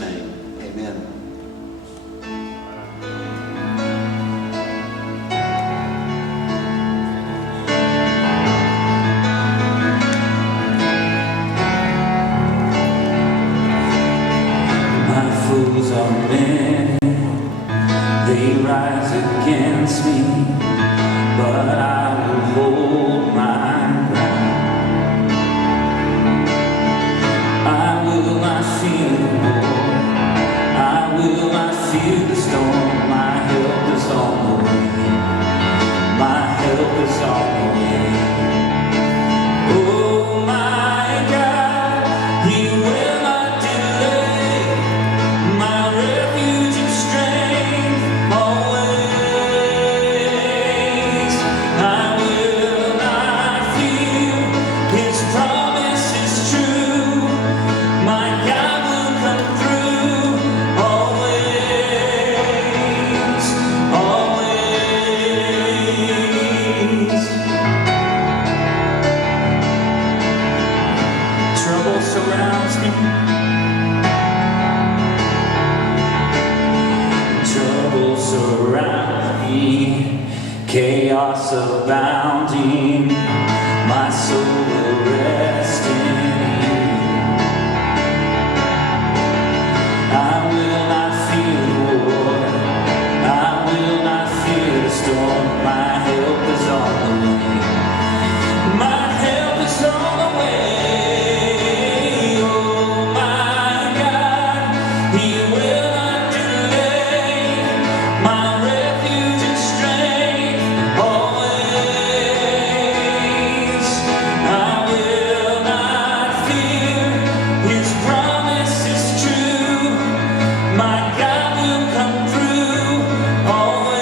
name, amen. My foes are many, they rise against me, but I will hold my ground. I will not fear the war, I will not fear the storm. My help is on the way, my help is on the way. Oh my God, He will not delay, my refuge and strength always. I will not fear, His promise is true, my God will come through always, always. Trouble surrounds me, trouble surrounds me, chaos abounding, my soul will rest in You. I will not fear the war, I will not fear the storm. My help is on the way, my help is on the way. Oh my God, He will not delay, my refuge and strength always. I will not fear, His promise is true, my God will come through always,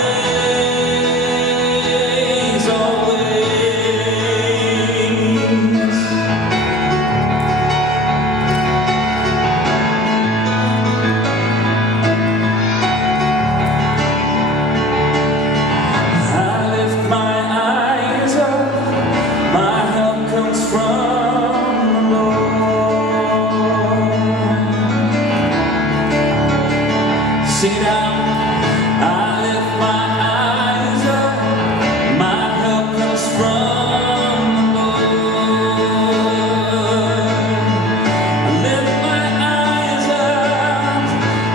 always. I lift my eyes up, my help comes from the Lord. Sing it out. I lift my eyes up, my help comes from the Lord. I lift my eyes up,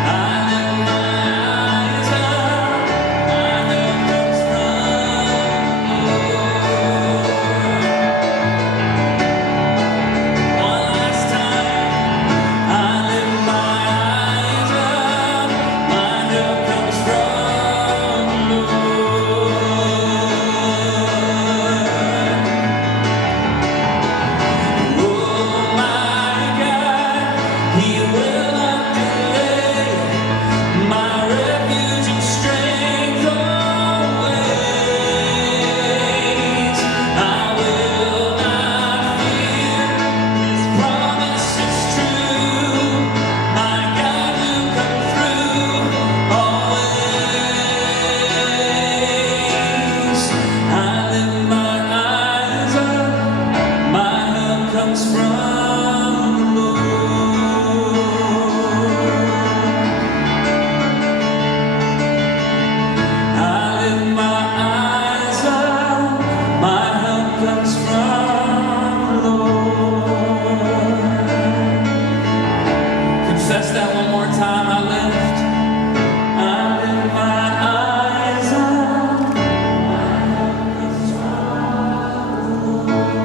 I lift my eyes up, my help comes from the Lord. One last time, I lift my eyes up, my help comes from the Lord. Oh my God, He will not delay, my refuge and strength always. I will not fear, His promise is true, my God will come through always. I lift my eyes up, my help comes from the Lord. I lift my eyes up, my help comes from the Lord. Confess that one more time. I lift my eyes up, my help comes from the Lord.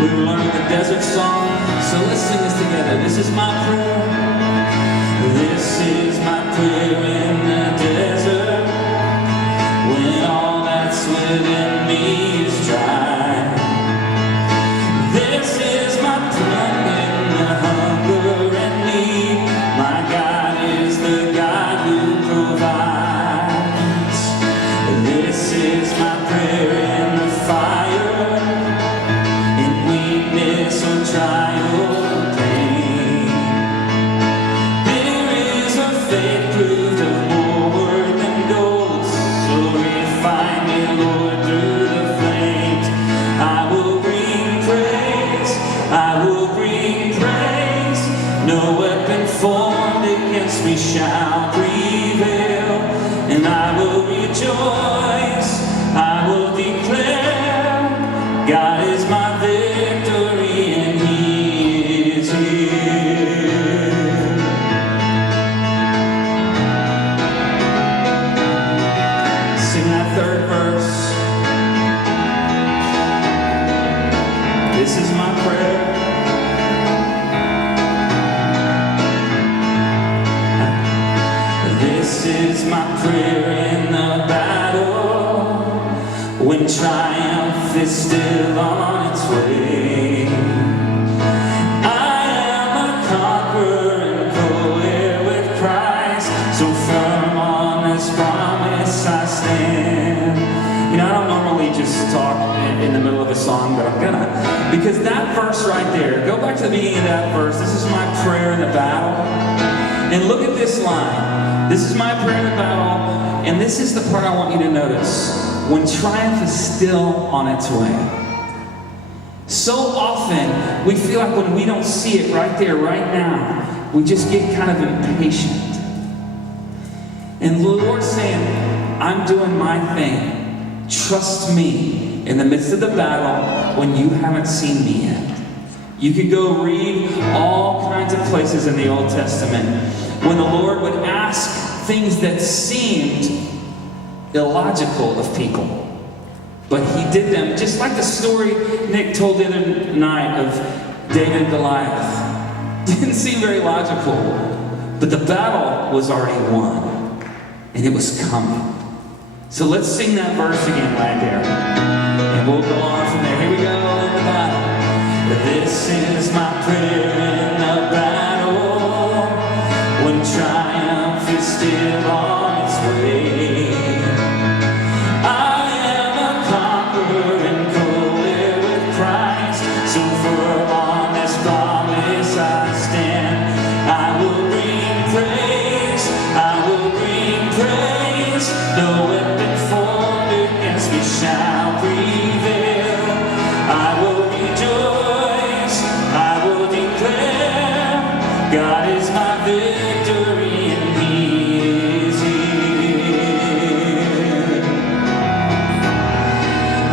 We were learning the desert song, so let's sing this together. This is my prayer. This is formed against me shall prevail, and I will rejoice, I will declare, God is my victory and He is here. Sing that third verse. This is my prayer. This is my prayer in the battle, when triumph is still on its way. I am a conqueror and co-heir with Christ, so firm on this promise I stand. You know, I don't normally just talk in the middle of a song, but I'm gonna, because that verse right there, go back to the beginning of that verse. This is my prayer in the battle. And look at this line. This is my prayer in the battle, and this is the part I want you to notice. When triumph is still on its way. So often, we feel like when we don't see it right there, right now, we just get kind of impatient. And the Lord's saying, I'm doing my thing. Trust me in the midst of the battle when you haven't seen me yet. You could go read all kinds of places in the Old Testament when the Lord would ask things that seemed illogical of people. But He did them, just like the story Nick told the other night of David and Goliath. Didn't seem very logical, but the battle was already won, and it was coming. So let's sing that verse again right there, and we'll go on from there. Here we go in the battle. This is my prayer in the battle, when triumph is still on its way. I am a conqueror and co-heir with Christ, so firm on this promise I stand. I will bring praise, I will bring praise. No weapon formed against me shall prevail. I will rejoice, I will declare, God is my victory and He is here.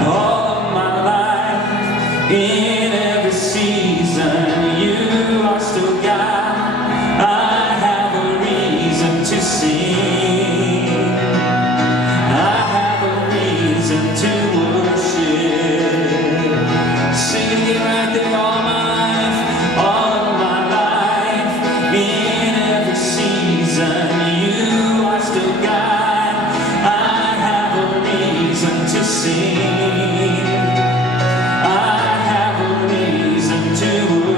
All of my life, in every season, you are still God. I have a reason to sing. I have a reason to worship. Sing it right there, all my life, all of my life, in every season, you are still God. I have a reason to sing. I have a reason to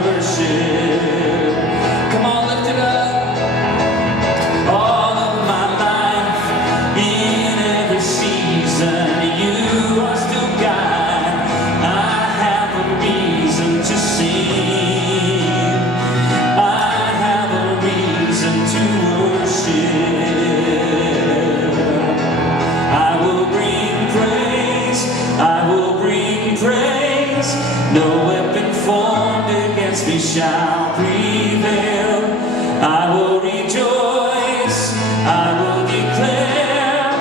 worship. Come on, lift it up. All of my life, in every season, you are still God. I have a reason to sing. I have a reason to worship. I will bring praise, I will bring praise. No weapon formed against me shall prevail. I will rejoice, I will declare,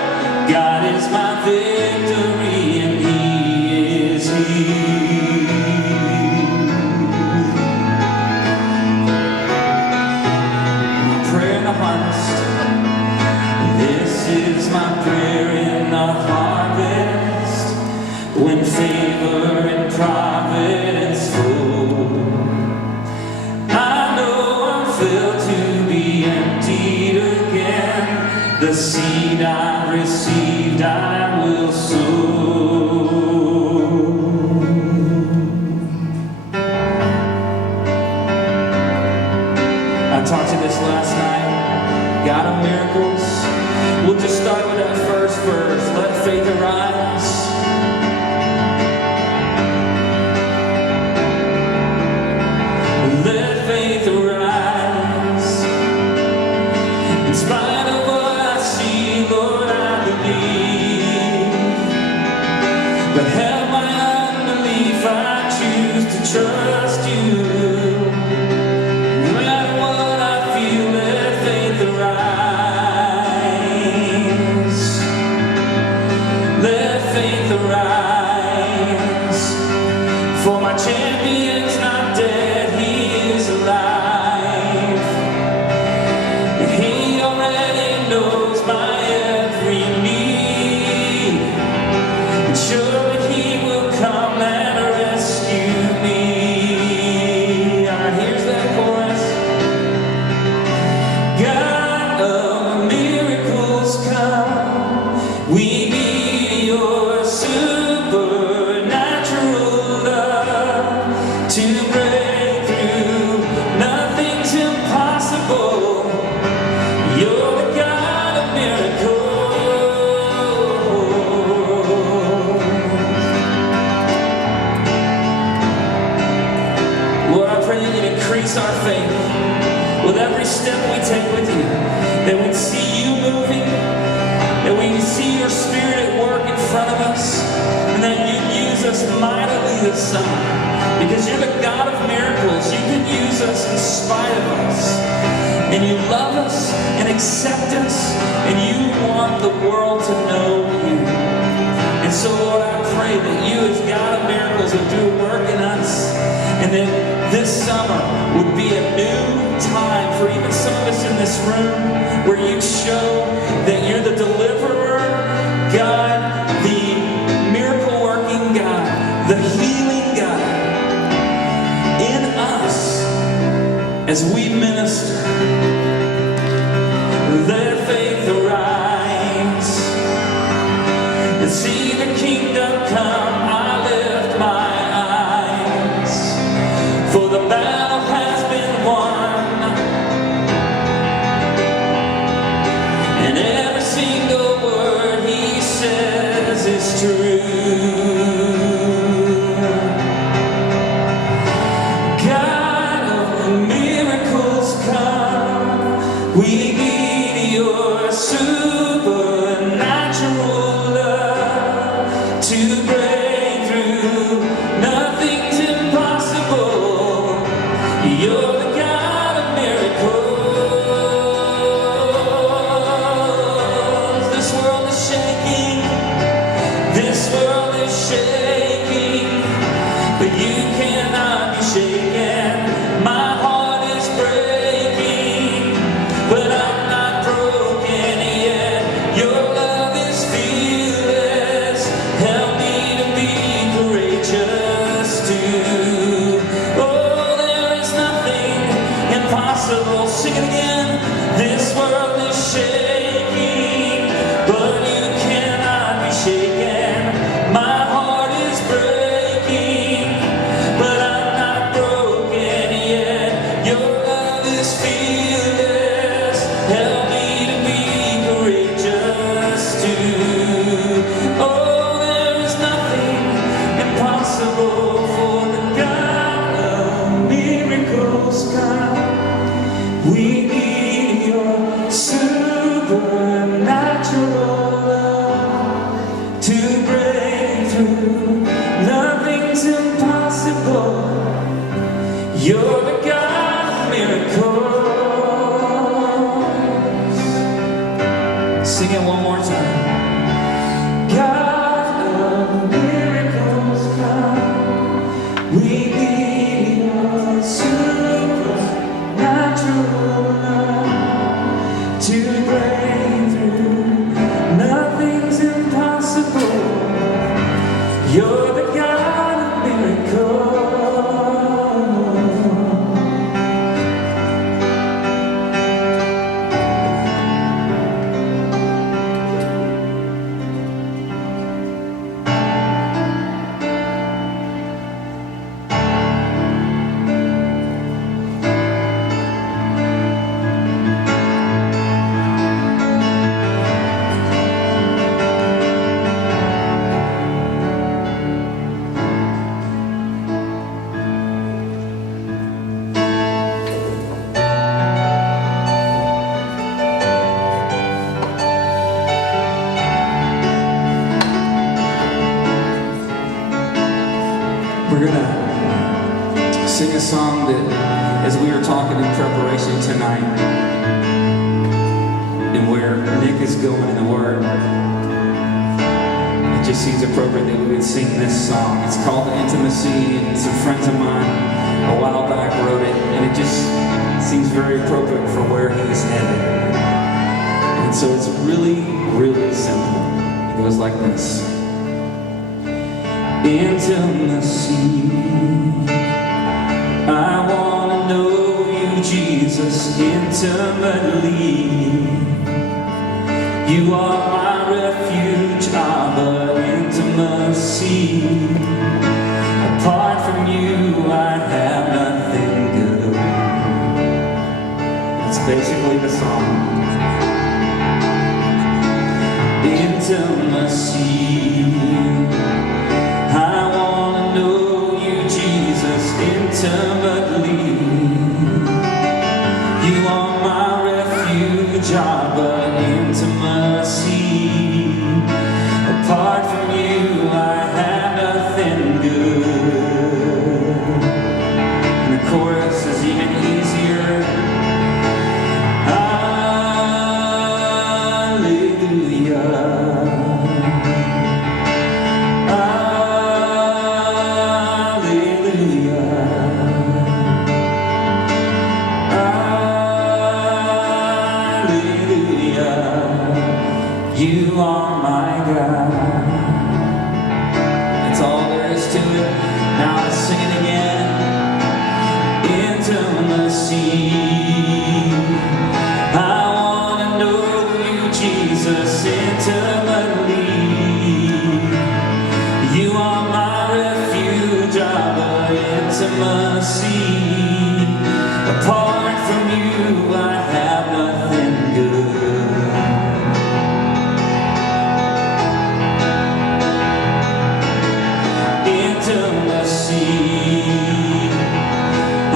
God is my victory and He is here. My prayer in the harvest. This is my prayer in the harvest, when favor and providence flow. I know I'm filled to be emptied again. The seed I received I will sow. I talked to this last night. God of miracles. We'll just start with that first verse. Let faith arise. Let faith arise. In spite of what I see, Lord, I believe. But help my unbelief, I choose to trust you. No matter what I feel, He already knows my every need. And surely He will come and rescue me. All right, here's that chorus. God of miracles, come. We need your supernatural love to break through. Nothing's impossible. You're the God of miracles. Lord, I pray that you'd increase our faith with every step we take with you, that we'd see you moving, that we can see your Spirit at work in front of us, and that you'd use us mightily this summer. Because you're the God of miracles. You can use us in spite of us. And you love us and accept us, and you want the world to know you. And so, Lord, I pray that you as God of miracles would do a work in us, and that this summer would be a new time for even some of us in this room, where you'd show that you're the deliverer, God, the miracle-working God, the healing God in us as we minister. Let faith arise and see the kingdom come. I lift my eyes, for the battle has been won, and every single word He says is true. God of miracles, come. We need your supernatural love to break through. Nothing's impossible. You're the God of miracles. This world is shaking. This world is shaking, but you cannot be shaken. My heart is breaking, but I'm not broken yet. Your love is fearless. Help me to be courageous too. Oh, there is nothing impossible. Sing it again. This world is shaking, but you cannot be shaken. My heart is breaking, but I'm not broken yet. Your love is fearless. Help me to be courageous too. Oh, there is nothing impossible for the God of miracles, God. We need your supernatural love to break through. Nothing's impossible. You're the God of miracles. Sing it one more time. God of miracles, come. We need your supernatural love to break through. Nothing's impossible. You're the God of miracles. We're gonna sing a song that, as we were talking in preparation tonight, and where Nick is going in the Word, it just seems appropriate that we would sing this song. It's called Intimacy, and some friends of mine a while back wrote it, and it just seems very appropriate for where he is headed. So it's really, really simple. It goes like this. Intimacy. I want to know you, Jesus, intimately. You are my refuge, Abba, intimacy. Apart from you, I have nothing good. That's basically the song. Intimacy. I want to know you, Jesus, intimately. You are my refuge, Abba, intimacy. Apart from you, I have nothing good. And the chorus is even easier. You are my God. That's all there is to it. Now let's sing it again. Intimacy. I want to know you, Jesus, intimately. You are my refuge, Abba, intimacy. Apart from you, I have nothing good.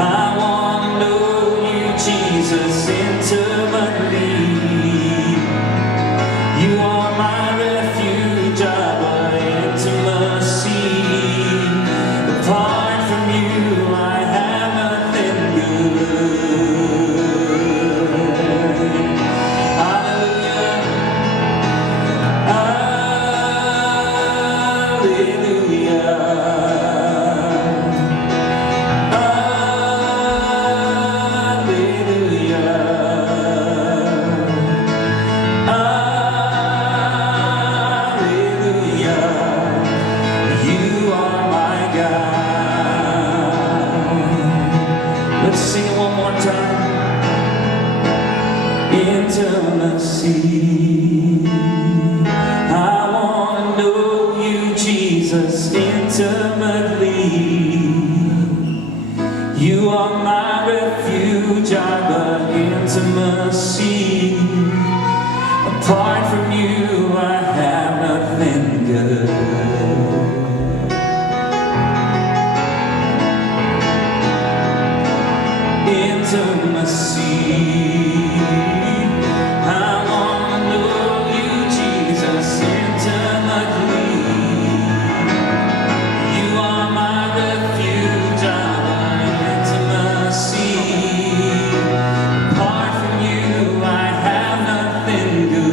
I want to know you, Jesus, intimately. You are my refuge, Abba, intimacy. Apart from you, I have nothing good. Hallelujah. Hallelujah. Let's sing it one more time. Intimacy. I want to know you, Jesus, intimately. You are my refuge, Abba, intimacy. Apart from you, I have nothing good. Intimacy. I want to know you, Jesus, intimately. You are my refuge, Abba, intimacy. Apart from you, I have nothing good.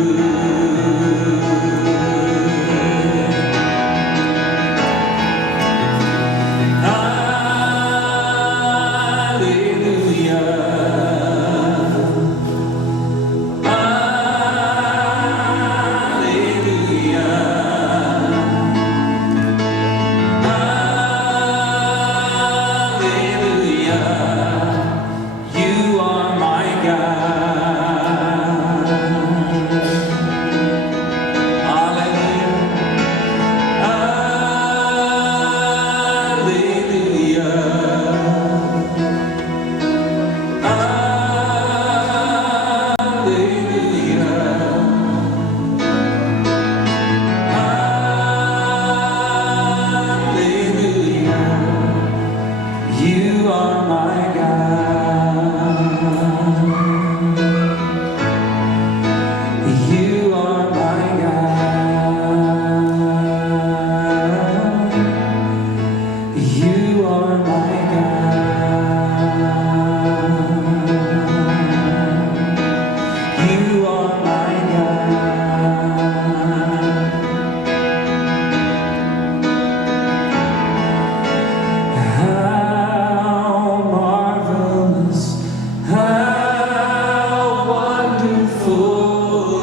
How wonderful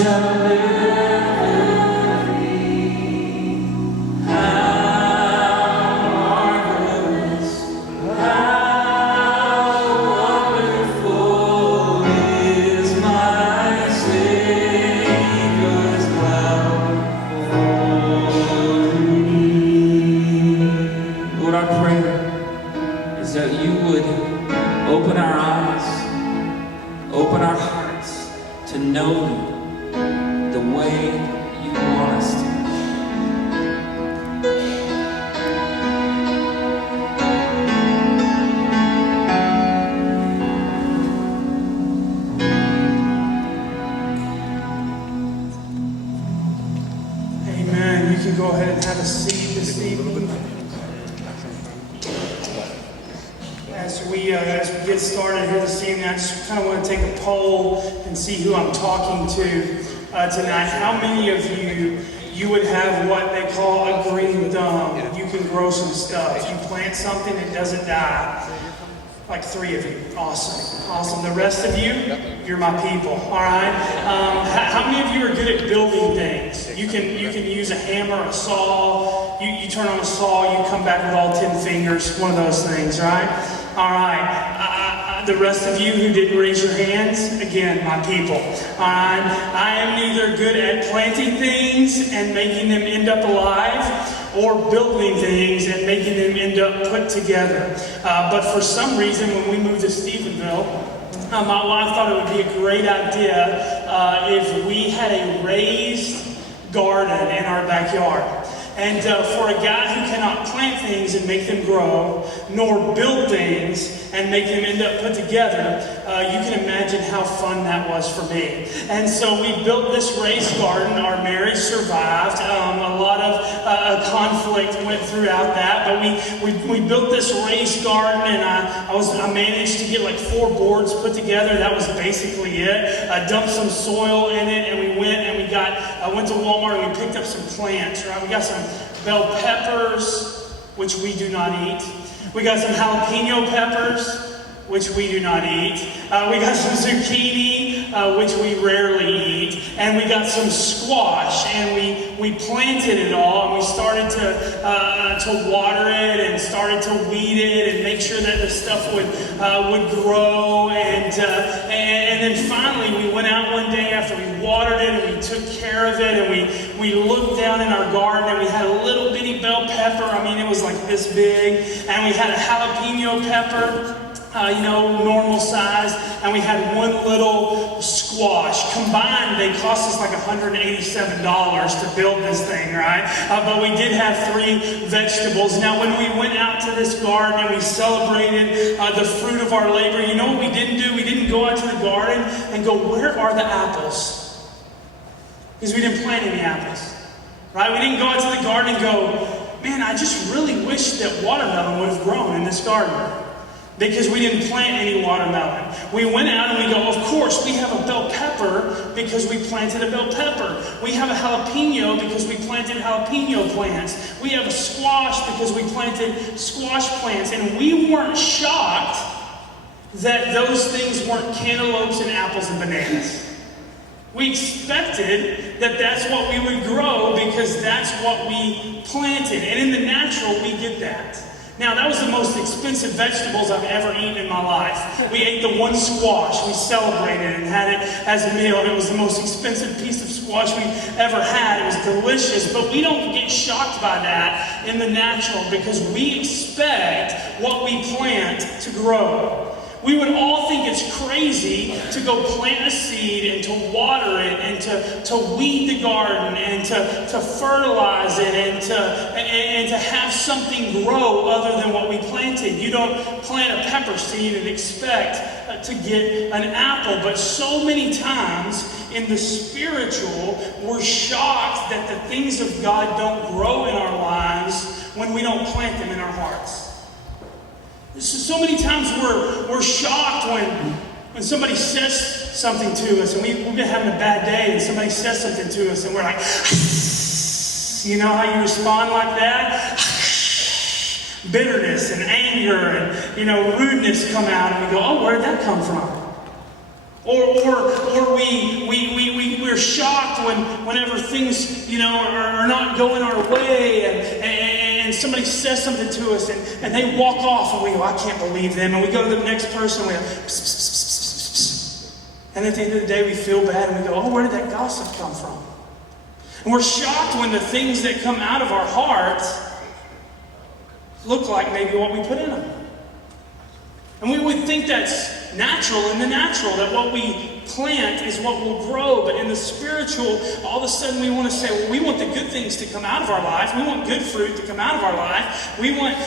shall never be. How marvelous, how wonderful is my Savior's love for me. Lord, our prayer is that you would open our eyes, open our hearts to know you the way you want us to. Amen. You can go ahead and have a seat this evening. As we get started here this evening, I just kind of want to take a poll and see who I'm talking to tonight. How many of you would have what they call a green thumb? You can grow some stuff. If you plant something, it doesn't die. Like 3 of you. Awesome. Awesome. The rest of you, you're my people. All right? How many of you are good at building things? You can use a hammer, a saw. You turn on a saw, you come back with all 10 fingers. One of those things, right? All right. The rest of you who didn't raise your hands, again, my people. All right. I am neither good at planting things and making them end up alive, or building things and making them end up put together. But for some reason, when we moved to Stephenville, my wife thought it would be a great idea if we had a raised garden in our backyard. And for a guy who cannot plant things and make them grow, nor build things and make them end up put together, you can imagine how fun that was for me. And so we built this raised garden. Our marriage survived. A lot of conflict went throughout that, but we built this raised garden, and I managed to get like 4 boards put together. That was basically it. I dumped some soil in it, and we went to Walmart and we picked up some plants. Right, we got some bell peppers, which we do not eat. We got some jalapeno peppers, which we do not eat. We got some zucchini, which we rarely eat. And we got some squash, and we planted it all, and we started to water it and started to weed it and make sure that the stuff would grow. And then finally we went out one day after we watered it and we took care of it, and we looked down in our garden, and we had a little bitty bell pepper. I mean, it was like this big. And we had a jalapeno pepper, normal size, and we had 1 little squash. Combined, they cost us like $187 to build this thing, right? But we did have 3 vegetables. Now, when we went out to this garden and we celebrated the fruit of our labor, you know what we didn't do? We didn't go out to the garden and go, where are the apples? Because we didn't plant any apples, right? We didn't go out to the garden and go, man, I just really wish that watermelon would have grown in this garden. Because we didn't plant any watermelon. We went out and we go, of course, we have a bell pepper because we planted a bell pepper. We have a jalapeno because we planted jalapeno plants. We have a squash because we planted squash plants. And we weren't shocked that those things weren't cantaloupes and apples and bananas. We expected that that's what we would grow because that's what we planted. And in the natural, we get that. Now, that was the most expensive vegetables I've ever eaten in my life. We ate the 1 squash. We celebrated and had it as a meal. It was the most expensive piece of squash we ever had. It was delicious. But we don't get shocked by that in the natural because we expect what we plant to grow. We would all think it's crazy to go plant a seed and to water it and to weed the garden and to fertilize it and to have something grow other than what we planted. You don't plant a pepper seed and expect to get an apple. But so many times in the spiritual, we're shocked that the things of God don't grow in our lives when we don't plant them in our hearts. So many times we're shocked when somebody says something to us, and we've been having a bad day, and somebody says something to us, and we're like, you know how you respond like that? Bitterness and anger and rudeness come out, and we go, oh, where did that come from? Or we're shocked whenever things, are not going our way, and somebody says something to us, and they walk off, and we go, I can't believe them. And we go to the next person, and we go, pss, pss, pss, pss, pss. And at the end of the day, we feel bad, and we go, oh, where did that gossip come from? And we're shocked when the things that come out of our hearts look like maybe what we put in them. And we would think that's natural in the natural, that what we plant is what will grow. But in the spiritual, all of a sudden we want to say, well, we want the good things to come out of our life. We want good fruit to come out of our life. We want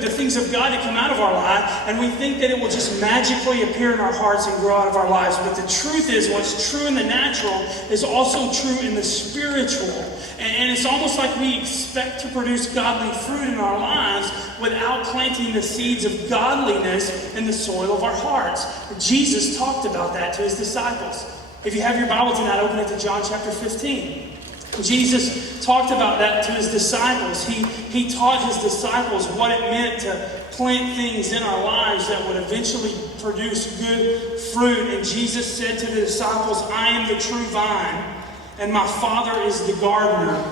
the things of God to come out of our life. And we think that it will just magically appear in our hearts and grow out of our lives. But the truth is, what's true in the natural is also true in the spiritual. And it's almost like we expect to produce godly fruit in our lives without planting the seeds of godliness in the soil of our hearts. Jesus talked about that to his disciples. If you have your Bible tonight, open it to John chapter 15. Jesus talked about that to his disciples. He taught his disciples what it meant to plant things in our lives that would eventually produce good fruit. And Jesus said to the disciples, I am the true vine, and my Father is the gardener.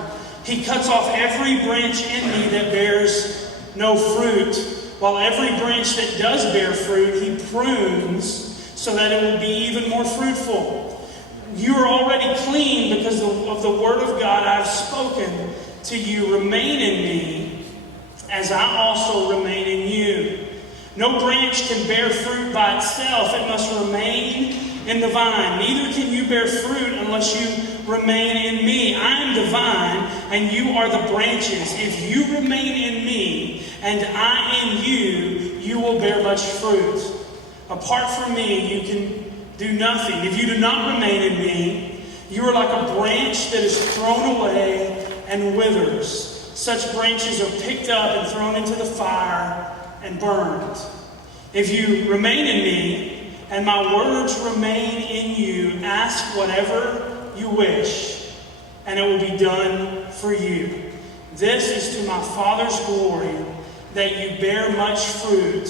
He cuts off every branch in me that bears no fruit, while every branch that does bear fruit, he prunes so that it will be even more fruitful. You are already clean because of the word of God I have spoken to you. Remain in me as I also remain in you. No branch can bear fruit by itself. It must remain in the vine. Neither can you bear fruit unless you remain in me. I am the vine, and you are the branches. If you remain in me, and I in you, you will bear much fruit. Apart from me, you can do nothing. If you do not remain in me, you are like a branch that is thrown away and withers. Such branches are picked up and thrown into the fire and burned. If you remain in me, and my words remain in you, ask whatever you wish, and it will be done for you. This is to my Father's glory, that you bear much fruit,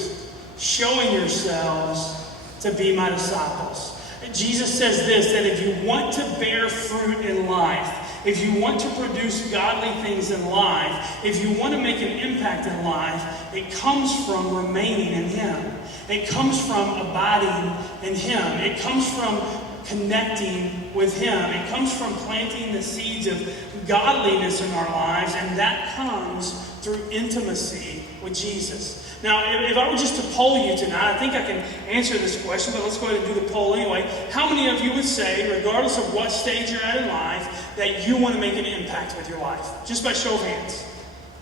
showing yourselves to be my disciples. Jesus says this, that if you want to bear fruit in life, if you want to produce godly things in life, if you want to make an impact in life, it comes from remaining in him. It comes from abiding in him. It comes from connecting with him. It comes from planting the seeds of godliness in our lives, and that comes through intimacy with Jesus. Now, if I were just to poll you tonight, I think I can answer this question, but let's go ahead and do the poll anyway. How many of you would say, regardless of what stage you're at in life, that you want to make an impact with your life? Just by show of hands.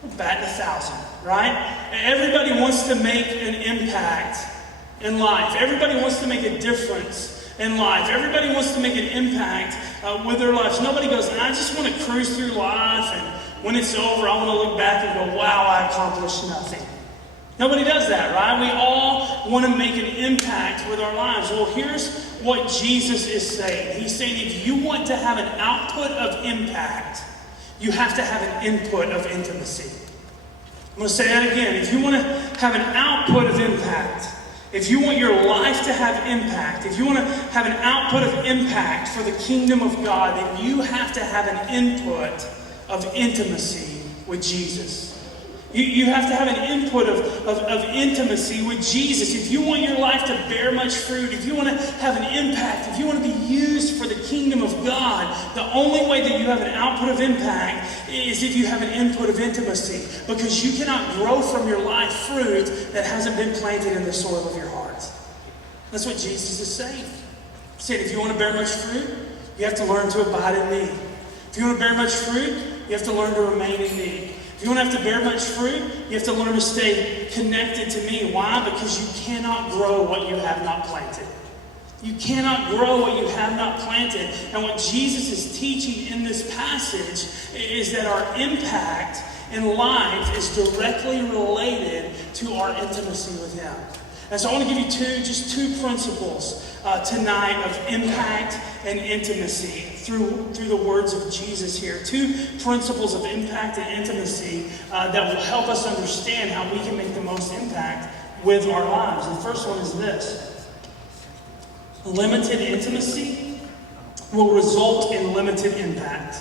We're batting 1,000, right? Everybody wants to make an impact in life. Everybody wants to make a difference in life. Everybody wants to make an impact with their lives. Nobody goes, I just want to cruise through life, and when it's over, I want to look back and go, wow, I accomplished nothing. Nobody does that, right? We all want to make an impact with our lives. Well, here's what Jesus is saying. He's saying if you want to have an output of impact, you have to have an input of intimacy. I'm going to say that again. If you want to have an output of impact, if you want your life to have impact, if you want to have an output of impact for the kingdom of God, then you have to have an input of intimacy with Jesus. You have to have an input of intimacy with Jesus. If you want your life to bear much fruit, if you want to have an impact, if you want to be used for the kingdom of God, the only way that you have an output of impact is if you have an input of intimacy. Because you cannot grow from your life fruit that hasn't been planted in the soil of your heart. That's what Jesus is saying. He said, if you want to bear much fruit, you have to learn to abide in me. If you want to bear much fruit, you have to learn to remain in me. If you want to have to bear much fruit, you have to learn to stay connected to me. Why? Because you cannot grow what you have not planted. You cannot grow what you have not planted. And what Jesus is teaching in this passage is that our impact in life is directly related to our intimacy with him. And so I want to give you just two principles tonight of impact and intimacy through the words of Jesus here. Two principles of impact and intimacy that will help us understand how we can make the most impact with our lives. The first one is this. Limited intimacy will result in limited impact.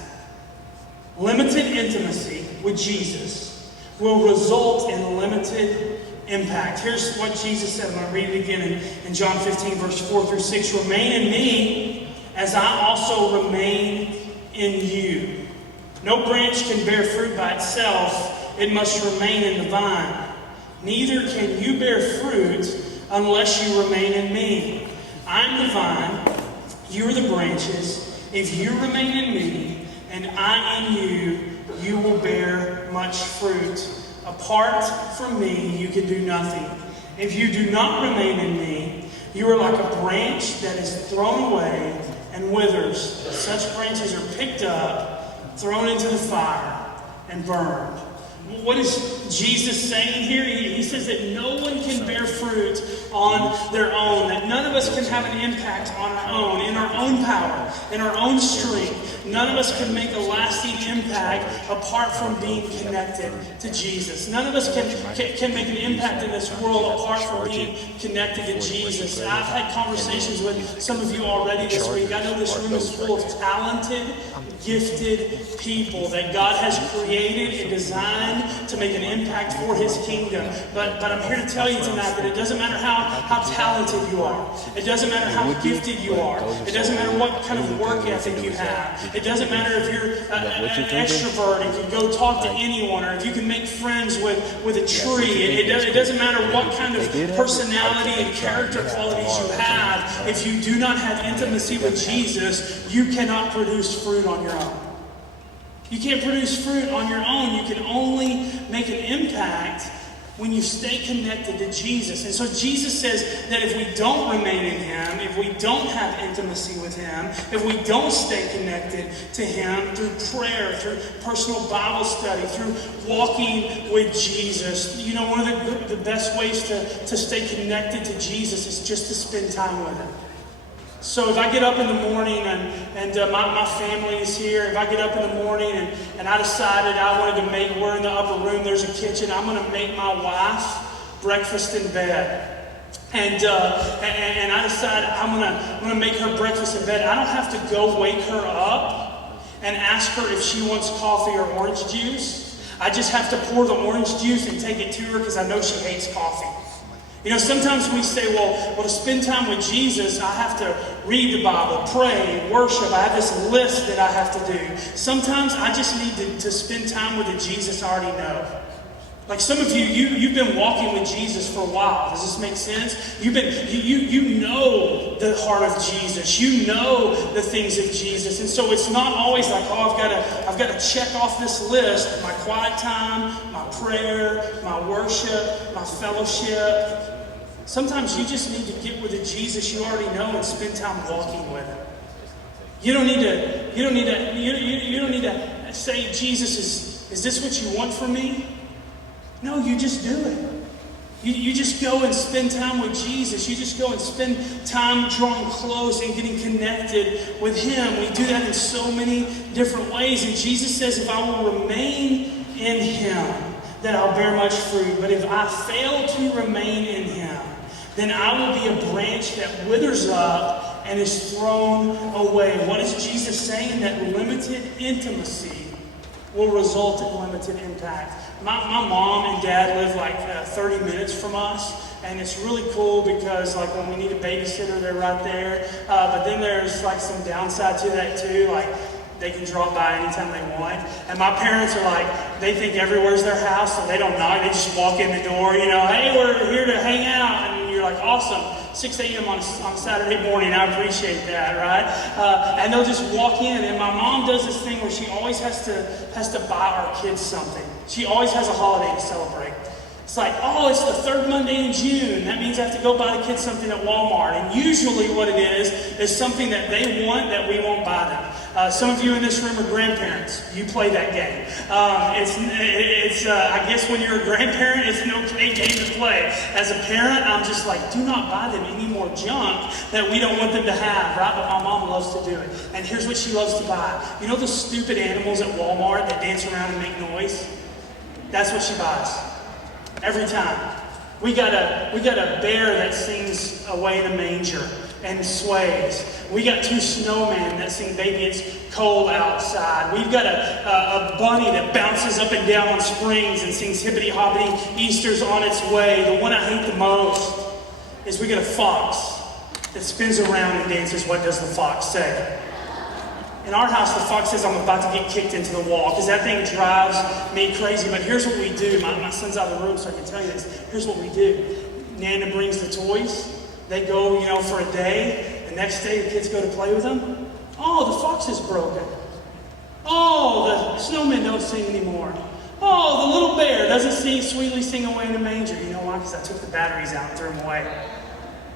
Limited intimacy with Jesus will result in limited impact. Here's what Jesus said. I'm going to read it again in John 15, verse 4 through 6. Remain in me as I also remain in you. No branch can bear fruit by itself. It must remain in the vine. Neither can you bear fruit unless you remain in me. I'm the vine, you are the branches. If you remain in me and I in you, you will bear much fruit. Apart from me, you can do nothing. If you do not remain in me, you are like a branch that is thrown away and withers. Such branches are picked up, thrown into the fire, and burned. What is Jesus saying here? He says that no one can bear fruit on their own, that none of us can have an impact on our own, in our own power, in our own strength. None of us can make a lasting impact apart from being connected to Jesus. None of us can make an impact in this world apart from being connected to Jesus. I've had conversations with some of you already this week. I know this room is full of talented, gifted people that God has created and designed to make an impact for His kingdom. But I'm here to tell you tonight that it doesn't matter how talented you are. It doesn't matter how gifted you are. It doesn't matter what kind of work ethic you have. It doesn't matter if you're an extrovert, if you go talk to anyone, or if you can make friends with a tree. It doesn't matter what kind of personality and character qualities you have. If you do not have intimacy with Jesus, you cannot produce fruit on your own. You can't produce fruit on your own. You can only make an impact when you stay connected to Jesus. And so Jesus says that if we don't remain in Him, if we don't have intimacy with Him, if we don't stay connected to Him through prayer, through personal Bible study, through walking with Jesus, you know, one of the best ways to stay connected to Jesus is just to spend time with Him. So if I get up in the morning and my family is here, if I get up in the morning and I decided I wanted to make, we're in the upper room, there's a kitchen, I'm going to make my wife breakfast in bed. And I decided I'm going to make her breakfast in bed. I don't have to go wake her up and ask her if she wants coffee or orange juice. I just have to pour the orange juice and take it to her because I know she hates coffee. You know, sometimes we say, well, to spend time with Jesus, I have to read the Bible, pray, worship. I have this list that I have to do. Sometimes I just need to spend time with the Jesus I already know. Like some of you've been walking with Jesus for a while. Does this make sense? You know the heart of Jesus. You know the things of Jesus. And so it's not always like, oh, I've got to check off this list. My quiet time, my prayer, my worship, my fellowship. Sometimes you just need to get with the Jesus you already know and spend time walking with Him. You don't need to say, Jesus, is this what you want from me? No, you just do it. You just go and spend time with Jesus. You just go and spend time drawing close and getting connected with Him. We do that in so many different ways. And Jesus says, if I will remain in Him, then I'll bear much fruit. But if I fail to remain in Him, then I will be a branch that withers up and is thrown away. What is Jesus saying? That limited intimacy will result in limited impact. My mom and dad live like 30 minutes from us, and it's really cool because like when we need a babysitter, they're right there. But then there's like some downside to that too, like they can drop by anytime they want. And my parents are like, they think everywhere's their house, so they don't knock, they just walk in the door, you know, hey, we're here to hang out. And you're like, awesome. 6 a.m. on Saturday morning, I appreciate that, right? And they'll just walk in, and my mom does this thing where she always has to buy our kids something. She always has a holiday to celebrate. It's like, oh, it's the third Monday in June. That means I have to go buy the kids something at Walmart. And usually what it is something that they want that we won't buy them. Some of you in this room are grandparents. You play that game. I guess when you're a grandparent, it's an okay game to play. As a parent, I'm just like, do not buy them any more junk that we don't want them to have, right? But my mom loves to do it. And here's what she loves to buy. You know the stupid animals at Walmart that dance around and make noise? That's what she buys. Every time. We got a bear that sings Away in a Manger and sways. We got two snowmen that sing Baby It's Cold Outside. We've got a bunny that bounces up and down on springs and sings Hippity Hoppity, Easter's on its way. The one I hate the most is we got a fox that spins around and dances What Does the Fox Say? In our house, the fox says I'm about to get kicked into the wall because that thing drives me crazy. But here's what we do. My son's out of the room, so I can tell you this. Here's what we do. Nana brings the toys. They go, for a day. The next day, the kids go to play with them. Oh, the fox is broken. Oh, the snowman don't sing anymore. Oh, the little bear doesn't sweetly sing Away in a Manger. You know why? Because I took the batteries out and threw them away.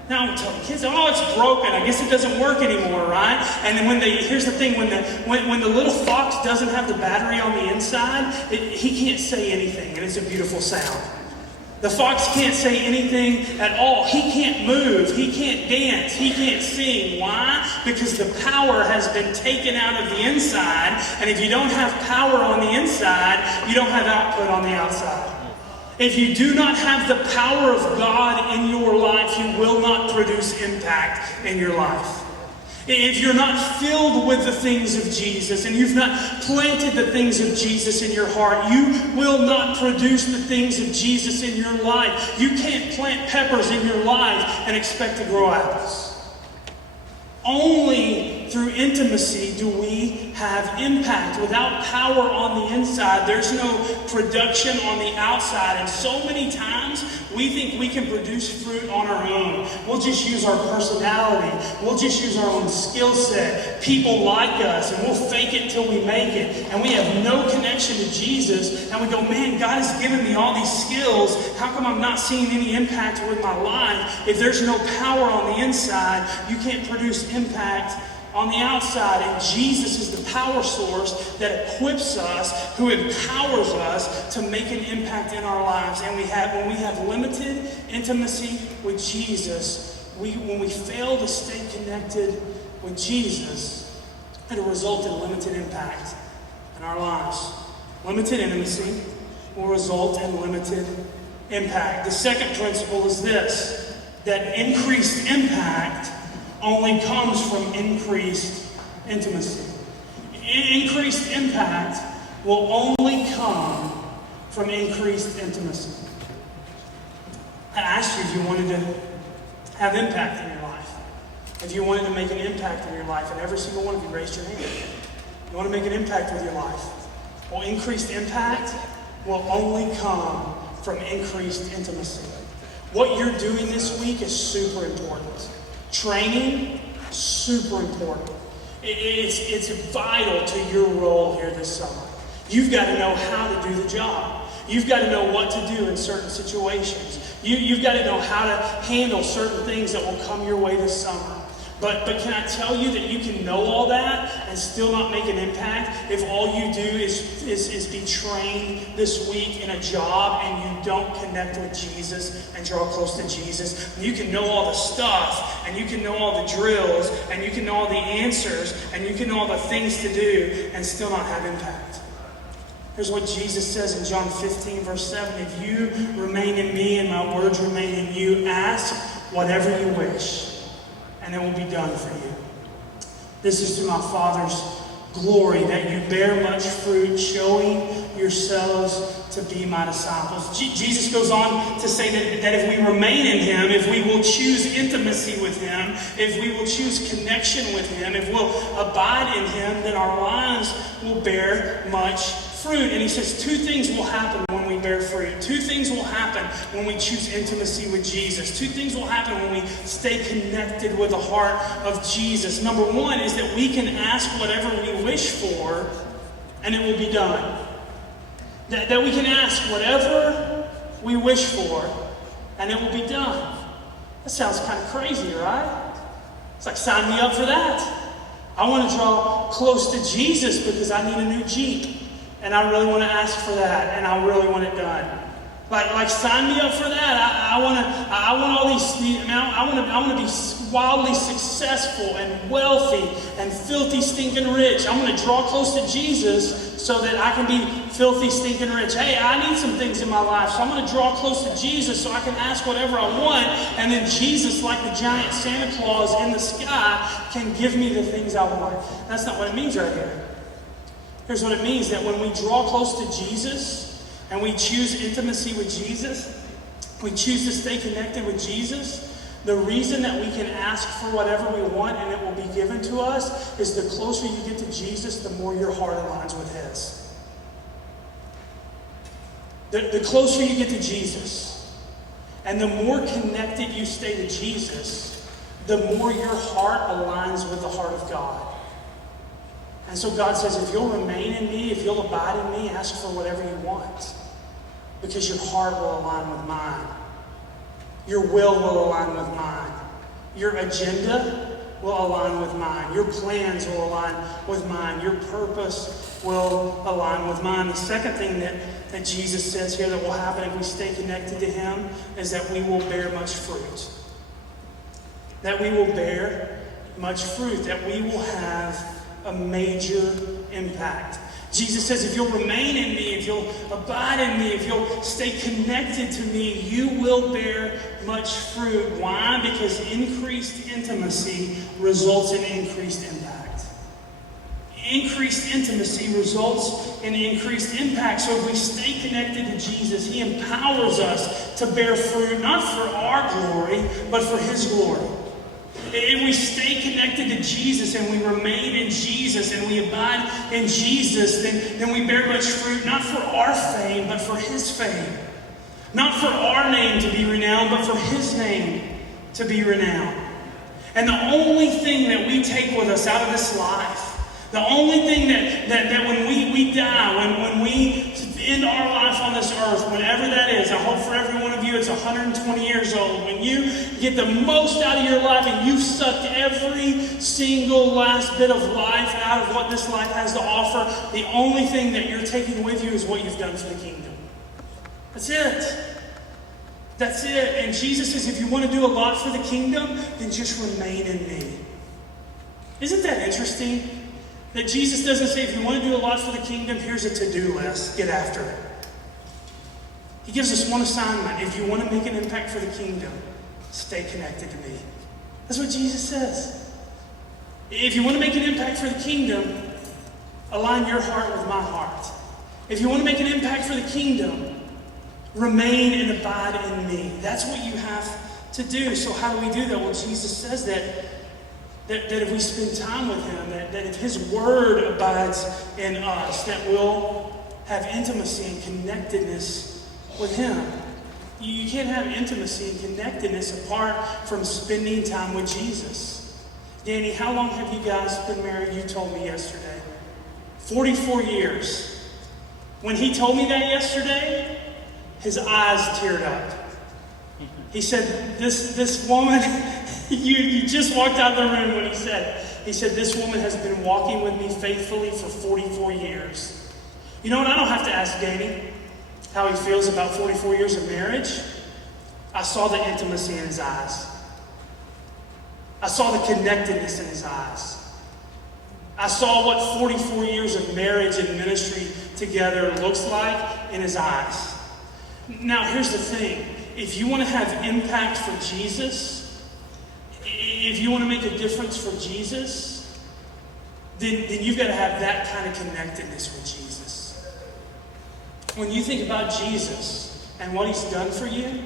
Now I'm telling kids, oh, it's broken. I guess it doesn't work anymore, right? And then here's the thing, when the little fox doesn't have the battery on the inside, he can't say anything, and it's a beautiful sound. The fox can't say anything at all. He can't move. He can't dance. He can't sing. Why? Because the power has been taken out of the inside, and if you don't have power on the inside, you don't have output on the outside. If you do not have the power of God in your life, you will not produce impact in your life. If you're not filled with the things of Jesus and you've not planted the things of Jesus in your heart, you will not produce the things of Jesus in your life. You can't plant peppers in your life and expect to grow apples. Only through intimacy do we have impact. Without power on the inside, there's no production on the outside. And so many times, we think we can produce fruit on our own. We'll just use our personality. We'll just use our own skill set. People like us, and we'll fake it till we make it. And we have no connection to Jesus. And we go, man, God has given me all these skills. How come I'm not seeing any impact with my life? If there's no power on the inside, you can't produce impact on the outside. And Jesus is the power source that equips us, who empowers us to make an impact in our lives. And when we have limited intimacy with Jesus, when we fail to stay connected with Jesus, it'll result in limited impact in our lives. Limited intimacy will result in limited impact. The second principle is this, that increased impact only comes from increased intimacy. Increased impact will only come from increased intimacy. I asked you if you wanted to have impact in your life. If you wanted to make an impact in your life, and every single one of you raised your hand. You want to make an impact with your life. Well, increased impact will only come from increased intimacy. What you're doing this week is super important. Training, super important. It's vital to your role here this summer. You've got to know how to do the job. You've got to know what to do in certain situations. You've got to know how to handle certain things that will come your way this summer. But can I tell you that you can know all that and still not make an impact if all you do is be trained this week in a job and you don't connect with Jesus and draw close to Jesus? You can know all the stuff, and you can know all the drills, and you can know all the answers, and you can know all the things to do and still not have impact. Here's what Jesus says in John 15, verse 7. If you remain in me and my words remain in you, ask whatever you wish, and it will be done for you. This is to my Father's glory, that you bear much fruit, showing yourselves to be my disciples. Jesus goes on to say that if we remain in him, if we will choose intimacy with him, if we will choose connection with him, if we'll abide in him, then our lives will bear much fruit. And he says two things will happen when we bear fruit. Two things will happen when we choose intimacy with Jesus. Two things will happen when we stay connected with the heart of Jesus. Number one is that we can ask whatever we wish for, and it will be done. That we can ask whatever we wish for, and it will be done. That sounds kind of crazy, right? It's like, sign me up for that. I want to draw close to Jesus because I need a new Jeep. And I really want to ask for that, and I really want it done. Like sign me up for that. I want all these. I want to be wildly successful and wealthy and filthy stinking rich. I'm going to draw close to Jesus so that I can be filthy stinking rich. Hey, I need some things in my life, so I'm going to draw close to Jesus so I can ask whatever I want, and then Jesus, like the giant Santa Claus in the sky, can give me the things I want. That's not what it means right here. Here's what it means: that when we draw close to Jesus, and we choose intimacy with Jesus, we choose to stay connected with Jesus, the reason that we can ask for whatever we want and it will be given to us is the closer you get to Jesus, the more your heart aligns with His. The closer you get to Jesus, and the more connected you stay to Jesus, the more your heart aligns with the heart of God. And so God says, if you'll remain in me, if you'll abide in me, ask for whatever you want. Because your heart will align with mine. Your will align with mine. Your agenda will align with mine. Your plans will align with mine. Your purpose will align with mine. The second thing that Jesus says here that will happen if we stay connected to Him is that we will bear much fruit. That we will bear much fruit. That we will have a major impact. Jesus says, if you'll remain in me, if you'll abide in me, if you'll stay connected to me, you will bear much fruit. Why? Because increased intimacy results in increased impact. Increased intimacy results in increased impact. So if we stay connected to Jesus, He empowers us to bear fruit, not for our glory, but for His glory. If we stay connected to Jesus and we remain in Jesus and we abide in Jesus, then we bear much fruit, not for our fame, but for His fame. Not for our name to be renowned, but for His name to be renowned. And the only thing that we take with us out of this life, the only thing that when we die, when we end our life on this earth, whenever that is, I hope for every one of you it's 120 years old, when you get the most out of your life and you've sucked every single last bit of life out of what this life has to offer, the only thing that you're taking with you is what you've done for the kingdom. That's it. That's it. And Jesus says, if you want to do a lot for the kingdom, then just remain in me. Isn't that interesting? That Jesus doesn't say, if you want to do a lot for the kingdom, here's a to-do list. Get after it. He gives us one assignment. If you want to make an impact for the kingdom, stay connected to me. That's what Jesus says. If you want to make an impact for the kingdom, align your heart with my heart. If you want to make an impact for the kingdom, remain and abide in me. That's what you have to do. So how do we do that? Well, Jesus says that if we spend time with Him, that if His Word abides in us, that we'll have intimacy and connectedness with Him. You can't have intimacy and connectedness apart from spending time with Jesus. Danny, how long have you guys been married? You told me yesterday. 44 years. When he told me that yesterday, his eyes teared up. He said, this woman... You just walked out of the room when he said, this woman has been walking with me faithfully for 44 years. You know what? I don't have to ask Danny how he feels about 44 years of marriage. I saw the intimacy in his eyes. I saw the connectedness in his eyes. I saw what 44 years of marriage and ministry together looks like in his eyes. Now, here's the thing. If you want to have impact for Jesus, if you want to make a difference for Jesus, then you've got to have that kind of connectedness with Jesus. When you think about Jesus and what He's done for you,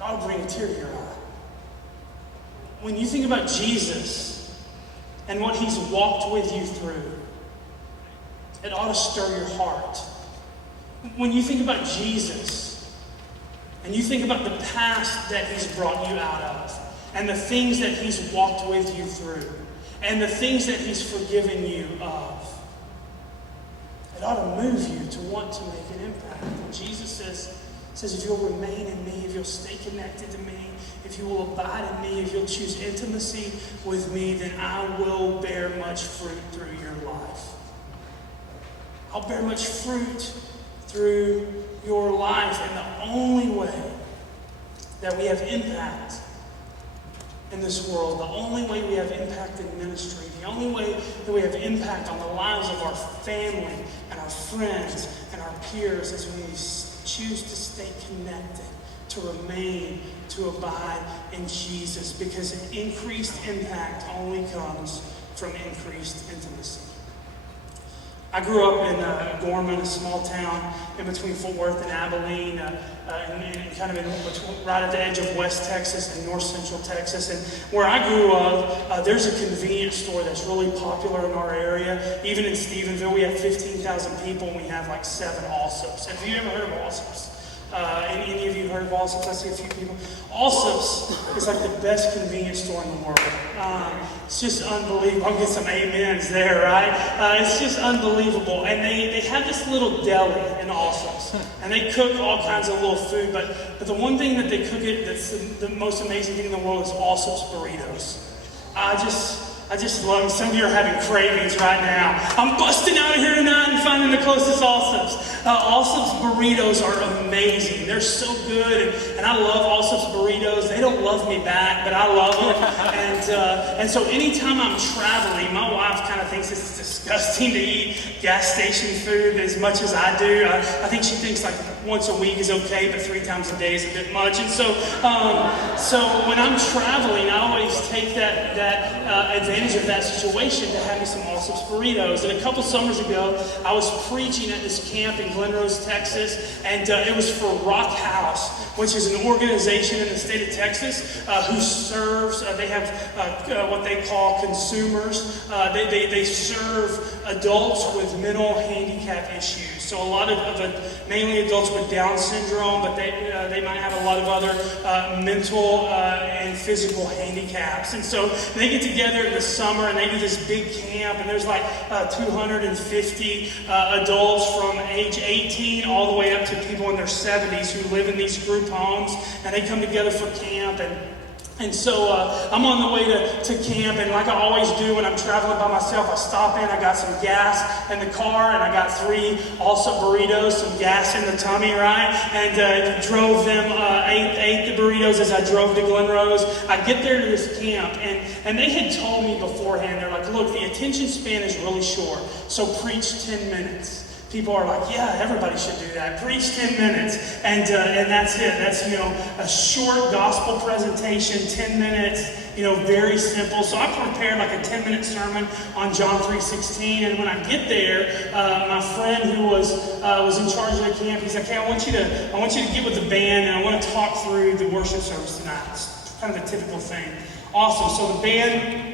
I'll bring a tear to your eye. When you think about Jesus and what He's walked with you through, it ought to stir your heart. When you think about Jesus and you think about the past that He's brought you out of, and the things that He's walked with you through, and the things that He's forgiven you of, it ought to move you to want to make an impact. And Jesus says, if you'll remain in me, if you'll stay connected to me, if you will abide in me, if you'll choose intimacy with me, then I will bear much fruit through your life. I'll bear much fruit through your life. And the only way that we have impact in this world, the only way we have impact in ministry, the only way that we have impact on the lives of our family and our friends and our peers is when we choose to stay connected, to remain, to abide in Jesus, because increased impact only comes from increased intimacy. I grew up in Gorman, a small town in between Fort Worth and Abilene, and kind of right at the edge of West Texas and North Central Texas. And where I grew up, there's a convenience store that's really popular in our area. Even in Stephenville, we have 15,000 people, and we have like 7 Allsops. Have you ever heard of Allsops? Any of you heard of Allsops? I see a few people. Allsops is like the best convenience store in the world. It's just unbelievable. I'll get some amens there, right? It's just unbelievable. And they have this little deli in Allsops. And they cook all kinds of little food. But the one thing that they cook that's the most amazing thing in the world is Allsops burritos. I just love it. Some of you are having cravings right now. I'm busting out of here tonight and finding the closest Allsops. Allsops burritos are amazing. They're so good, and I love Allsops burritos. They don't love me back, but I love them. And so anytime I'm traveling, my wife kind of thinks it's disgusting to eat gas station food as much as I do. I think she thinks like once a week is okay, but 3 times a day is a bit much. And so when I'm traveling, I always take that advantage of that situation to have me some Allsops burritos. And a couple summers ago, I was preaching at this camp in Glen Rose, Texas, and it was for Rock House, which is an organization in the state of Texas who serves, they have what they call consumers. They serve adults with mental handicap issues. So a lot of mainly adults with Down syndrome, but they might have a lot of other mental and physical handicaps. And so they get together in the summer and they do this big camp, and there's like 250 adults from age 18 all the way up to people in their 70s who live in these group homes, and they come together for camp. And so I'm on the way to camp, and like I always do when I'm traveling by myself, I stop in, I got some gas in the car, and I got 3 Allsops burritos, some gas in the tummy, right? And drove them, ate the burritos as I drove to Glen Rose. I get there to this camp, and they had told me beforehand, they're like, look, the attention span is really short, so preach 10 minutes. People are like, yeah, everybody should do that. Preach 10 minutes, and that's it. That's, a short gospel presentation, 10 minutes, very simple. So I prepared like a 10-minute sermon on John 3:16, and when I get there, my friend who was in charge of the camp, he's like, hey, I want you to get with the band, and I want to talk through the worship service tonight. It's kind of the typical thing. Awesome. So the band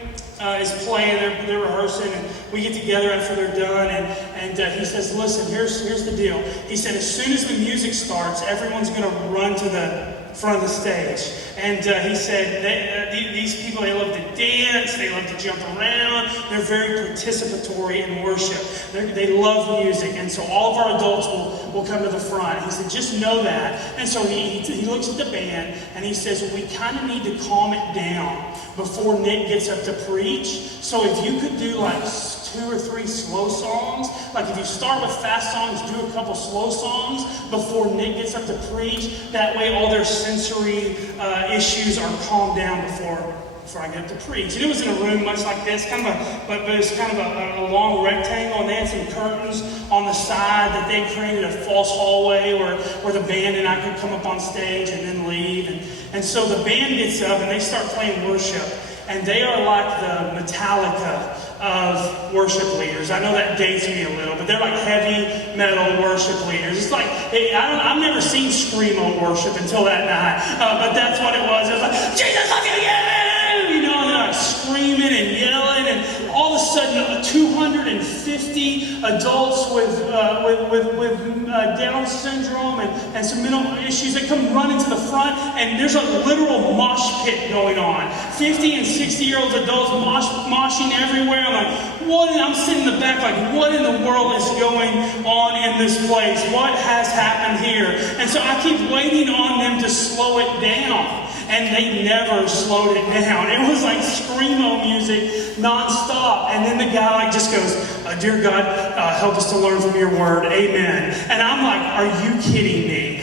is playing, they're rehearsing, and we get together after they're done, and he says, listen, here's the deal. He said, as soon as the music starts, everyone's going to run to the front of the stage. And he said, these people, they love to dance, they love to jump around, they're very participatory in worship. They love music, and so all of our adults will come to the front. He said, just know that. And so he looks at the band, and he says, well, we kind of need to calm it down before Nick gets up to preach. So if you could do like 2 or 3 slow songs, like if you start with fast songs, do a couple slow songs before Nick gets up to preach. That way all their sensory issues are calmed down before I get to preach. And it was in a room much like this, but it's kind of a long rectangle, and they had some curtains on the side that they created a false hallway where the band and I could come up on stage and then leave. And so the band gets up and they start playing worship, and they are like the Metallica of worship leaders. I know that dates me a little, but they're like heavy metal worship leaders. It's like, I've never seen screamo worship until that night, but that's what it was. It was like, Jesus, love you, yeah! And they're like screaming and yelling, and all of a sudden 250 adults with Down syndrome and some mental issues, they come running to the front, and there's a literal mosh pit going on. 50 and 60-year-old adults moshing everywhere. I'm like, what? And I'm sitting in the back like, what in the world is going on in this place? What has happened here? And so I keep waiting on them to slow it down. and they never slowed it down. It was like screamo music nonstop. And then the guy like just goes, "Dear God, help us to learn from your word. Amen." And I'm like, "Are you kidding me?"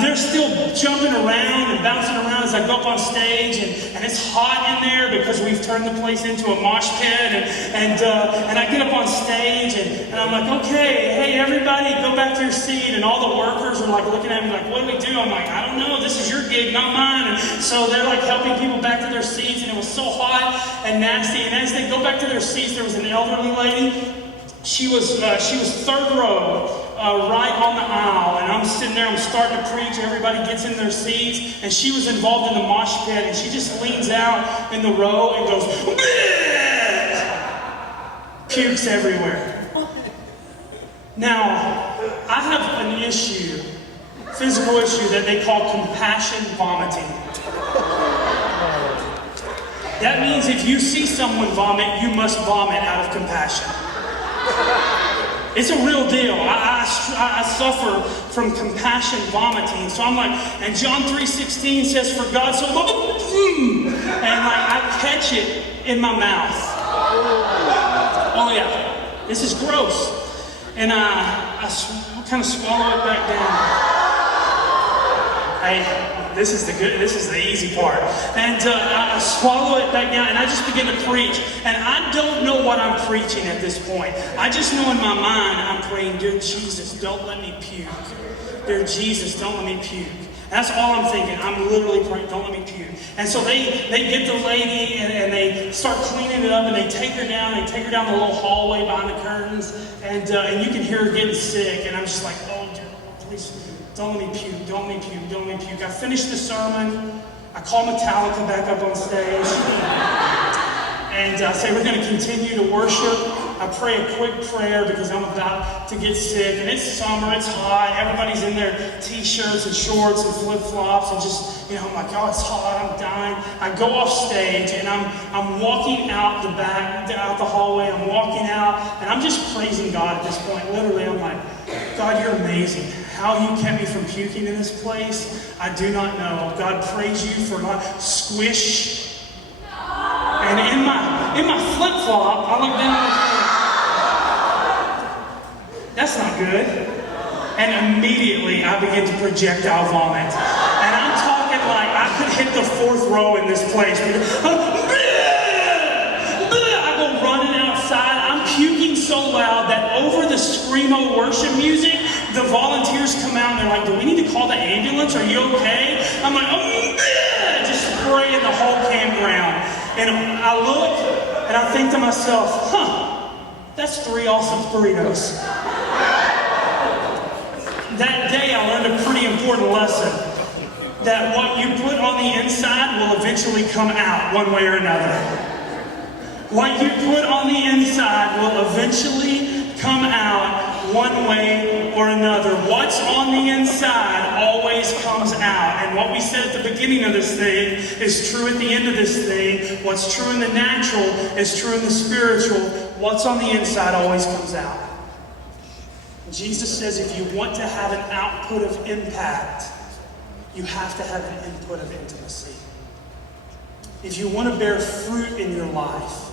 They're still jumping around and bouncing around as I go up on stage, and it's hot in there because we've turned the place into a mosh pit. And I get up on stage, and I'm like, "Okay, hey everybody, go back to your seat." And all the workers are like looking at me like, "What do we do?" I'm like, "I don't know. This is your gig, not mine." And so they're like helping people back to their seats, and it was so hot and nasty. And as they go back to their seats, there was an elderly lady. She was third row, right on the aisle, and I'm sitting there, I'm starting to preach, everybody gets in their seats, and she was involved in the mosh pit, and she just leans out in the row and goes, "Bleh!" Pukes everywhere. Now, I have an issue, physical issue that they call compassion vomiting. That means if you see someone vomit, you must vomit out of compassion. It's a real deal. I suffer from compassion vomiting. So I'm like, and John 3:16 says, "For God so loved," and like I catch it in my mouth. Oh yeah, this is gross. And I kind of swallow it back down. This is the easy part. And I swallow it back down, and I just begin to preach. And I don't know what I'm preaching at this point. I just know in my mind I'm praying, "Dear Jesus, don't let me puke. Dear Jesus, don't let me puke." That's all I'm thinking. I'm literally praying, "Don't let me puke." And so they get the lady, and they start cleaning it up, and they take her down. They take her down the little hallway behind the curtains, and you can hear her getting sick. And I'm just like, "Oh, dear Lord, please. Don't let me puke, don't let me puke, don't let me puke." I finished the sermon. I call Metallica back up on stage. And I say, "We're going to continue to worship." I pray a quick prayer because I'm about to get sick. And it's summer, it's hot. Everybody's in their t-shirts and shorts and flip-flops. And just, I'm like, "Oh, it's hot, I'm dying." I go off stage, and I'm walking out the back, out the hallway. I'm walking out, and I'm just praising God at this point. Literally, I'm like, "God, you're amazing. How you kept me from puking in this place, I do not know. God, praise you for not squish." And in my flip-flop, I look down and that's not good. And immediately I begin to projectile vomit. And I'm talking like I could hit the fourth row in this place. I go running outside. I'm puking so loud that over the screamo worship music, the volunteers come out and they're like, "Do we need to call the ambulance? Are you okay?" I'm like, "Oh, just spraying the whole campground." And I look and I think to myself, that's 3 awesome burritos. That day I learned a pretty important lesson. That what you put on the inside will eventually come out one way or another. What you put on the inside will eventually come out one way or another. What's on the inside always comes out. And what we said at the beginning of this thing is true at the end of this thing. What's true in the natural is true in the spiritual. What's on the inside always comes out. Jesus says if you want to have an output of impact, you have to have an input of intimacy. If you want to bear fruit in your life,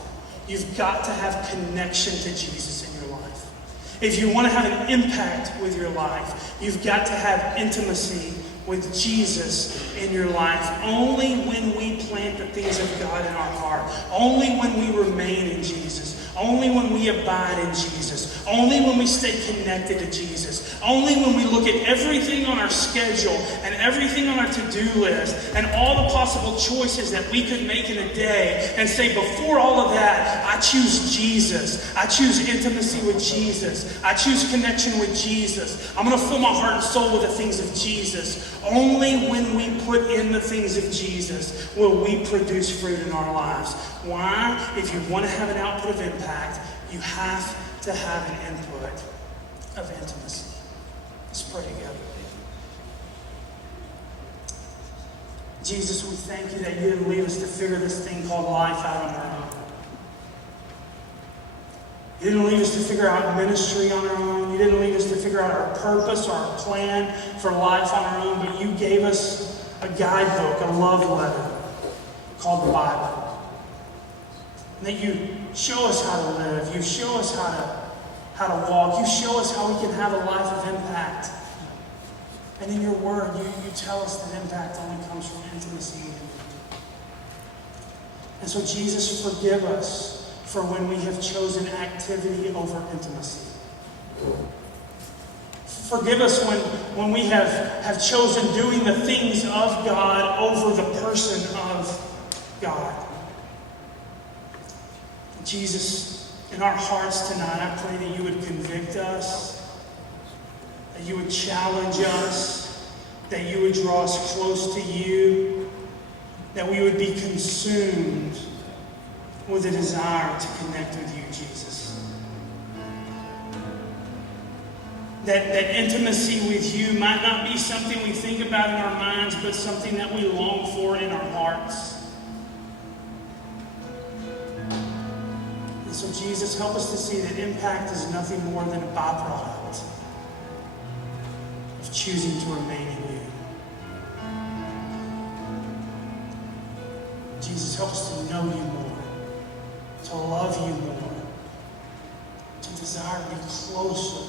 you've got to have connection to Jesus in your life. If you want to have an impact with your life, you've got to have intimacy with Jesus in your life. Only when we plant the things of God in our heart, only when we remain in Jesus, only when we abide in Jesus, only when we stay connected to Jesus, only when we look at everything on our schedule and everything on our to-do list and all the possible choices that we could make in a day and say, before all of that, I choose Jesus. I choose intimacy with Jesus. I choose connection with Jesus. I'm going to fill my heart and soul with the things of Jesus. Only when we put in the things of Jesus will we produce fruit in our lives. Why? If you want to have an output of impact, you have to have an input of intimacy. Let's pray together. Jesus, we thank you that you didn't leave us to figure this thing called life out on our own. You didn't leave us to figure out ministry on our own. You didn't leave us to figure out our purpose or our plan for life on our own, but you gave us a guidebook, a love letter called the Bible. And that you show us how to live. You show us how to walk. You show us how we can have a life of impact. And in your word, you tell us that impact only comes from intimacy with you. And so, Jesus, forgive us for when we have chosen activity over intimacy. Forgive us when we have chosen doing the things of God over the person of God. Jesus, in our hearts tonight, I pray that you would convict us, that you would challenge us, that you would draw us close to you, that we would be consumed with a desire to connect with you, Jesus. That intimacy with you might not be something we think about in our minds, but something that we long for in our hearts. And so, Jesus, help us to see that impact is nothing more than a byproduct of choosing to remain in you. Jesus, help us to know you more, to love you more, to desire to be closer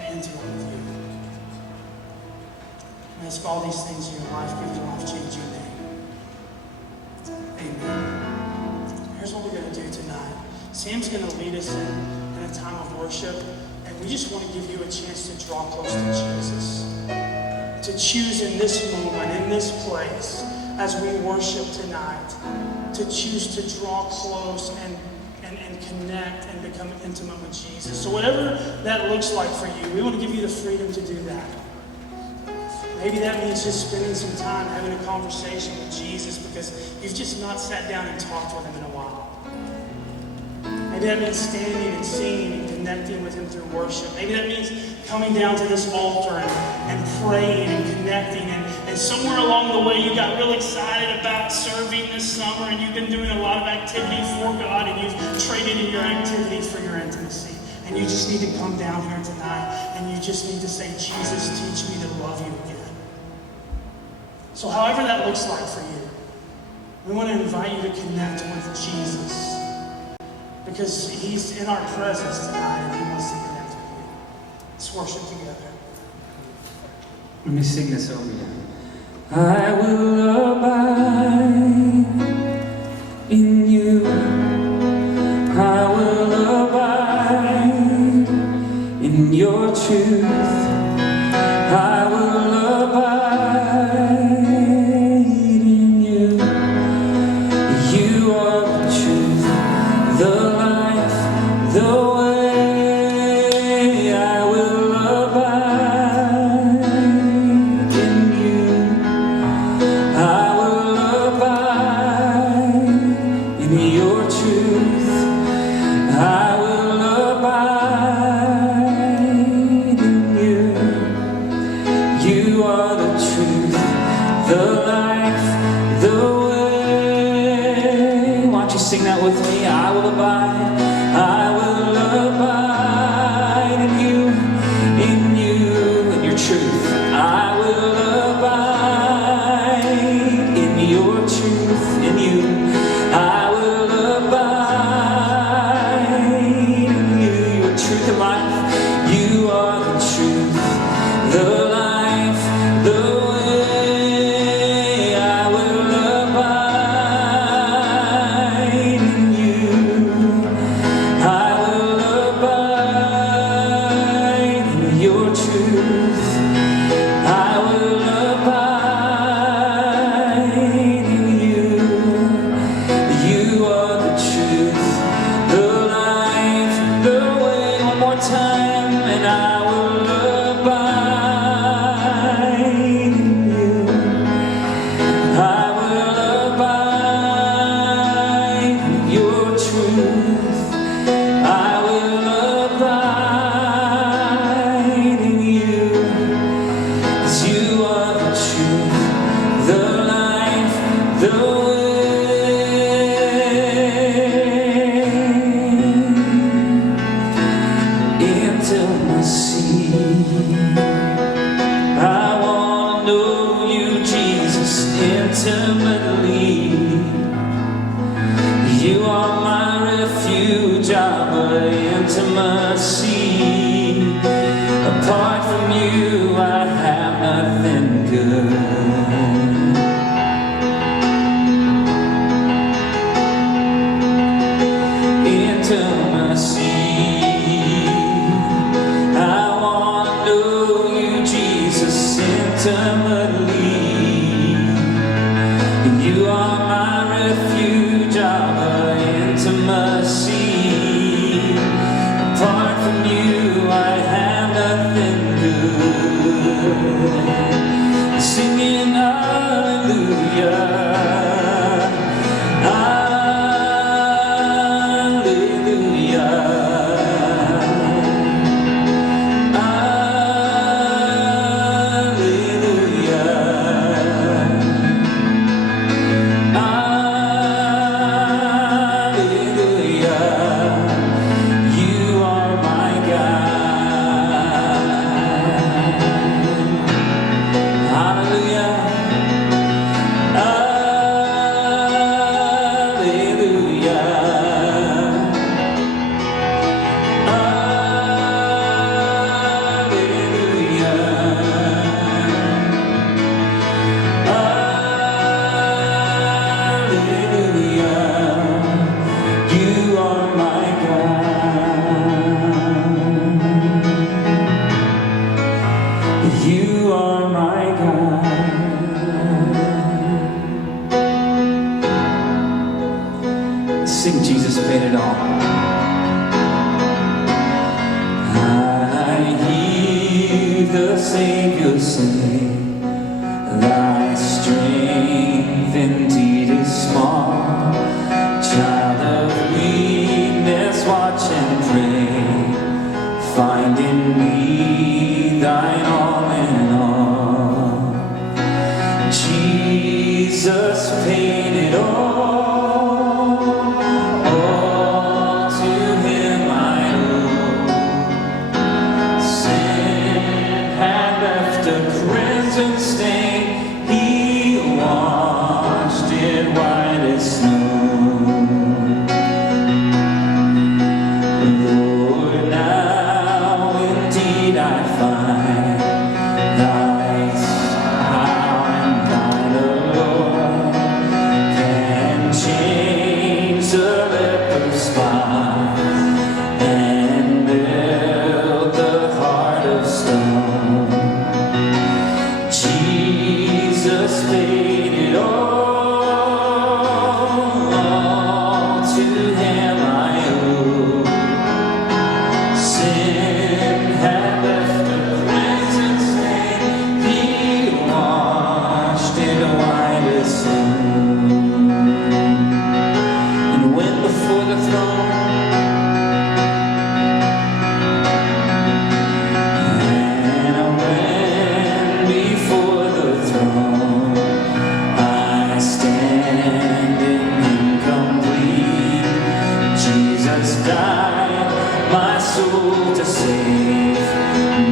and intimate with you. And ask all these things in your life-giving, life-changing name. Amen. Here's what we're going to do tonight. Sam's going to lead us in a time of worship, and we just want to give you a chance to draw close to Jesus. To choose in this moment, in this place, as we worship tonight, to choose to draw close and connect and become intimate with Jesus. So whatever that looks like for you, we want to give you the freedom to do that. Maybe that means just spending some time having a conversation with Jesus because you've just not sat down and talked with him in a while. Maybe that means standing and singing and connecting with him through worship. Maybe that means coming down to this altar and praying and connecting. And somewhere along the way, you got real excited about serving this summer, and you've been doing a lot of activity for God, and you've traded in your activity for your intimacy. And you just need to come down here tonight, and you just need to say, Jesus, teach me to love you again. So however that looks like for you, we want to invite you to connect with Jesus, because he's in our presence tonight, and he wants to connect with you. Let's worship together. Let me sing this over you. I will abide in you. I will abide in your truth. I will abide in you. You are the truth, the life, the way. I will abide in you. I will abide in your truth. I will abide in you. You are the truth, the life, the way. Why don't you sing that with me? I will abide. I will abide in you, in your truth. I will abide in your truth, in you. I will abide in you, your truth and life. You are the truth, the life, the way. I will abide in you. I intimacy. Apart from you, I have nothing good. Intimacy. I want to know you, Jesus, intimately. You are my refuge, our intimacy. Apart from you, I have nothing good. Singing hallelujah. You are my God. Sing Jesus paid it all. I hear the Savior say, thy strength indeed is small. Child of weakness, watch and pray. Find in me thine all in all. Jesus paid it all to him I owe. Sin had left a crimson stain, he washed it white as snow. Lord, now indeed I find thy power and thine alone can change the leper's spot and build the heart of stone. Jesus paid it all to him I owe. Sin had left a crimson stain, he washed it white as snow. And when before the throne, and when before the throne, I stand incomplete. Jesus died my soul to save,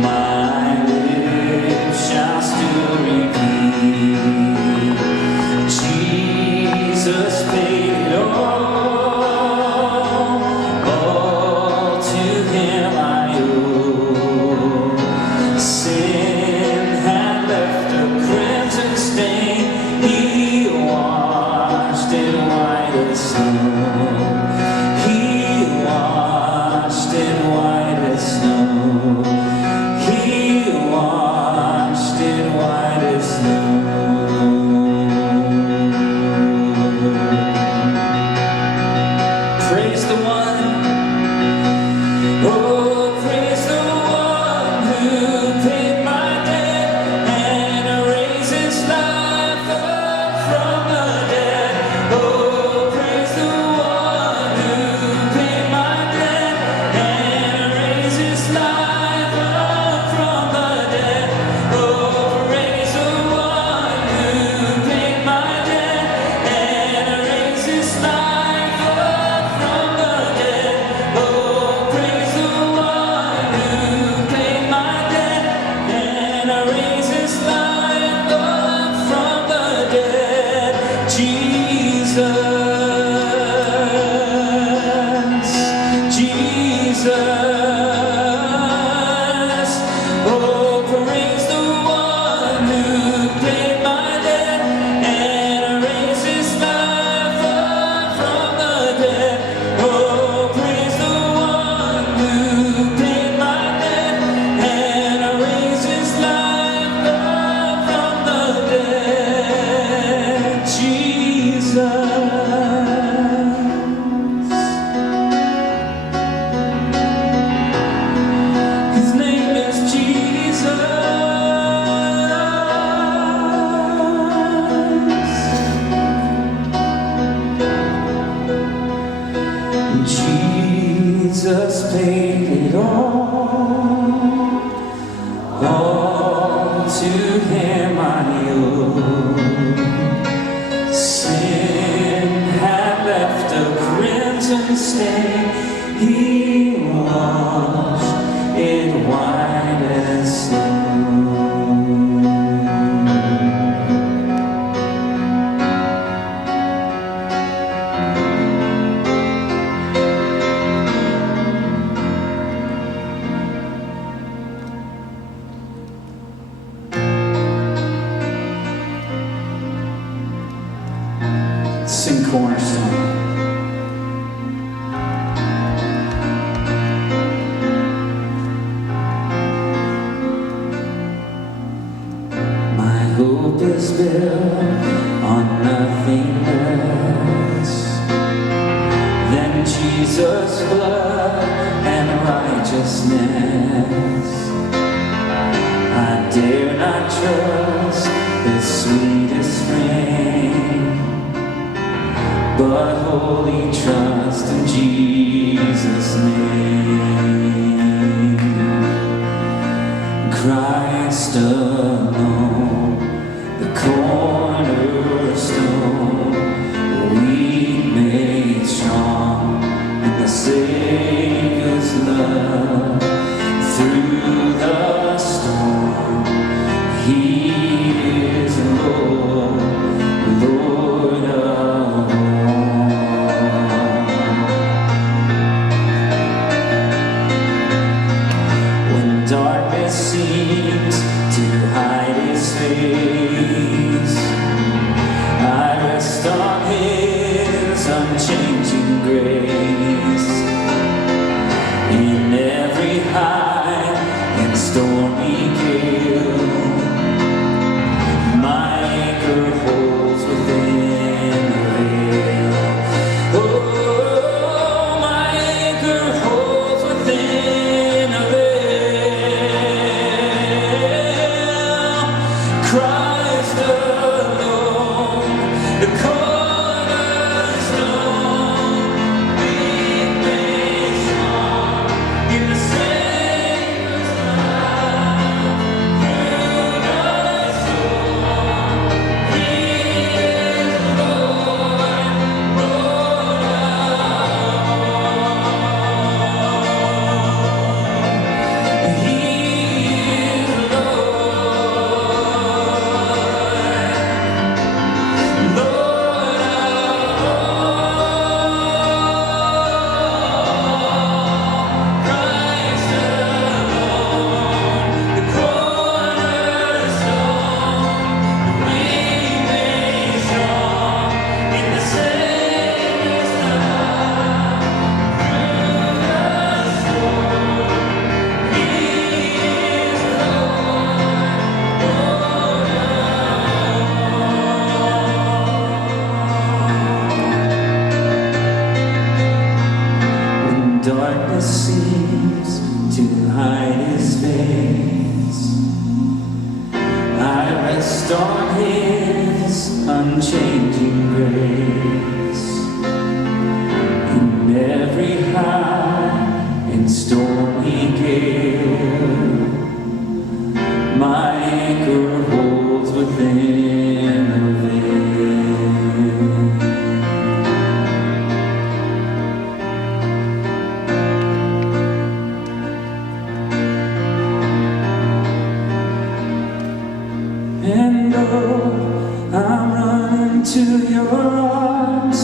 my lips shall still repeat. Jesus paid it all to him I owe. Sin had left a crimson stain, he washed it white as snow. He washed it white as snow. He washed it white as snow. Jesus paid it all to him I owe. Sin had left a crimson stain, he washed it white as snow. Sing Cornerstone. My hope is built on nothing less than Jesus' blood and righteousness. I dare not trust the sweetest frame, but wholly trust in Jesus' name. Christ alone, the cornerstone, weak made strong in the Savior's love. Through the storm, He is Lord, Lord of darkness seems to hide his face. I rest on his unchanging grace. In every high and stormy gale, my anchor holds within the veil. Oh, my anchor holds within a veil. Christ alone, the cornerstone, weak made strong in the Savior's love. Through the storm, He is Lord, Lord of all. He is darkness seems to hide his face, I rest on his unchanging grace. In every high and stormy gale, my anchor holds within a veil. And oh, I'm running to your arms,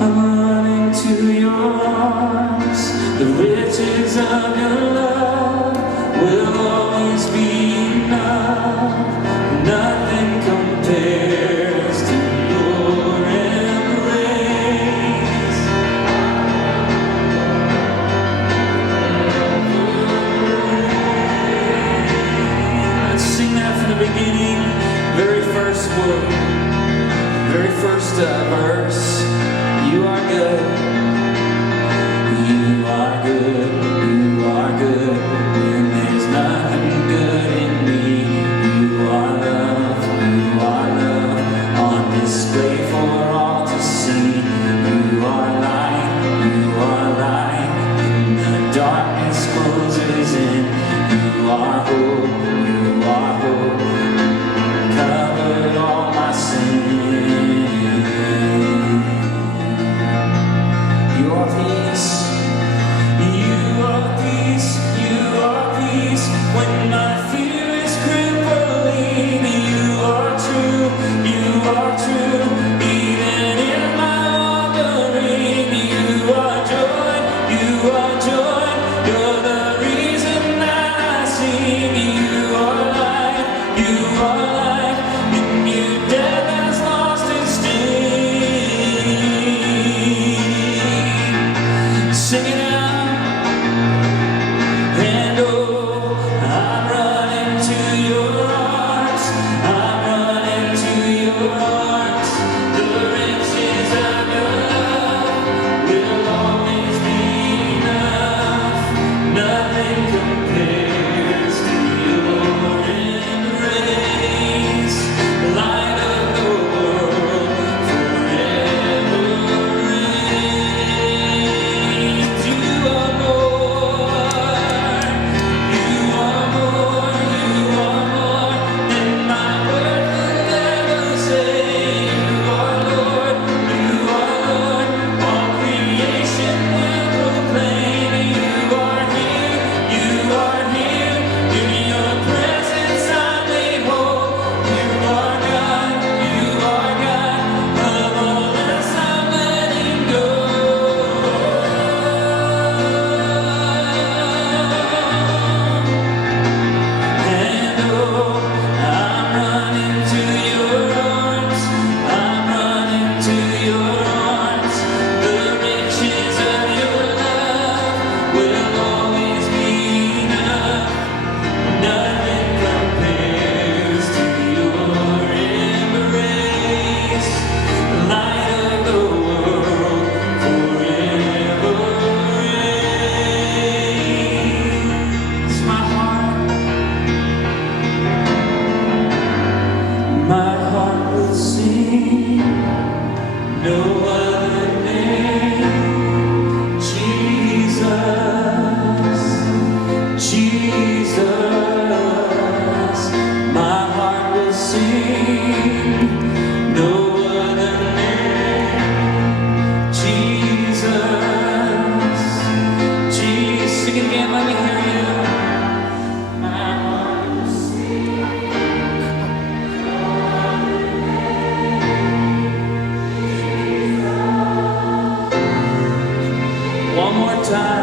I'm running to your arms. The riches of your love will always be enough. Nothing compares to your embrace. Let's sing that from the beginning. Very first word, very first verse. You are good, you are good, you are good. When there's nothing good in me, you are love, on display for all to see. You are light in the are peace. You are peace, you are peace. When my fear is crippling, you are true, you are true. Even in my wandering, you are joy, you are joy. You're the reason that I sing. You are life, you are life. In you death has lost its sting. Sing it out. And oh, I'm running to your arms. I'm running to your arms. The riches of your love will always be enough. Nothing compares to your embrace. Light of the world forever reigns. You are more. You are more than my word could ever say. You are Lord, all creation will proclaim. You are here, in your presence I'm made whole. You are God, of all else I'm letting go. And oh, I'm running to your arms. I'm running to your arms. The riches of your love will always be enough. Nothing compares to your embrace. Light of the world forever reigns. My heart will sing no other name. Jesus, Jesus. My heart will sing no other name. Jesus, Jesus. Sing it again, let me hear you. My heart will sing. One more time.